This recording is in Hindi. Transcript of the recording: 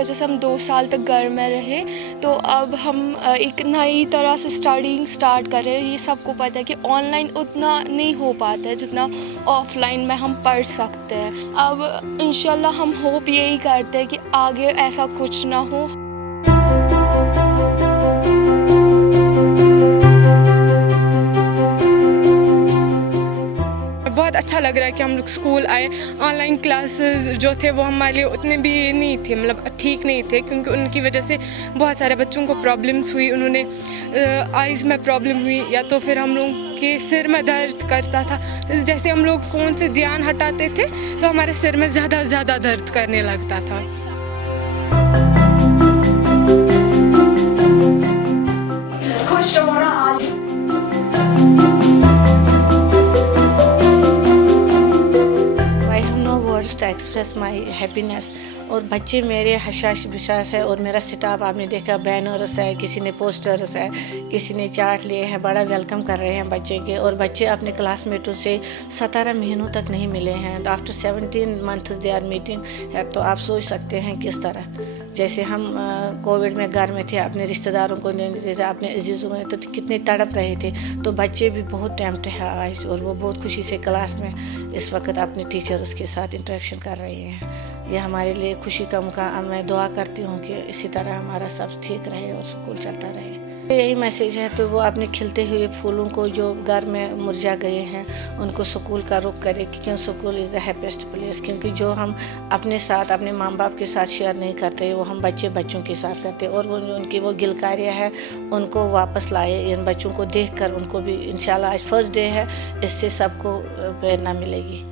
वजह से हम 2 साल तक घर में रहे। तो अब हम एक नई तरह से स्टडिंग स्टार्ट कर रहे हैं। ये सबको पता है कि ऑनलाइन उतना नहीं हो पाता है जितना ऑफलाइन में हम पढ़ सकते हैं। अब इंशाल्लाह हम होप यही करते हैं कि आगे ऐसा कुछ ना हो। बहुत अच्छा लग रहा है कि हम लोग स्कूल आए। ऑनलाइन क्लासेस जो थे वो हमारे लिए उतने भी नहीं थे, मतलब ठीक नहीं थे, क्योंकि उनकी वजह से बहुत सारे बच्चों को प्रॉब्लम्स हुई। उन्होंने आइज़ में प्रॉब्लम हुई, या तो फिर हम लोग के सिर में दर्द करता था। जैसे हम लोग फ़ोन से ध्यान हटाते थे तो हमारे सिर में ज़्यादा दर्द करने लगता था। खुश रहो ना आज। I have no words to express my happiness। और बच्चे मेरे हशाश बिशाश है, और मेरा स्टाफ आपने देखा बैनर्स है, किसी ने पोस्टर्स है, किसी ने चार्ट लिए हैं, बड़ा वेलकम कर रहे हैं बच्चे के। और बच्चे अपने क्लासमेटों से 17 महीनों तक नहीं मिले हैं। तो after 17 months they are meeting है। तो आप सोच सकते हैं किस तरह, जैसे हम कोविड में घर में थे, अपने रिश्तेदारों को नहीं देते थे, अपने अजीज़ों को, तो कितने तड़प रहे थे। तो बच्चे भी बहुत टेम्प्ट है आज, और वो बहुत खुशी से क्लास में इस वक्त अपने टीचर्स के साथ इंटरेक्शन कर रहे हैं। ये हमारे लिए खुशी का मौका। मैं दुआ करती हूँ कि इसी तरह हमारा सब ठीक रहे और स्कूल चलता रहे। यही मैसेज है। तो वो अपने खिलते हुए फूलों को जो घर में मुरझा गए हैं, उनको स्कूल का रुख करे, क्योंकि school is the happiest place. क्योंकि जो हम अपने साथ अपने माँ बाप के साथ शेयर नहीं करते, वो हम बच्चों के साथ करते। और वो उनकी वो गिलकारियाँ हैं, उनको वापस लाए। इन बच्चों को देखकर उनको भी इंशाल्लाह आज फर्स्ट डे है, इससे सबको प्रेरणा मिलेगी।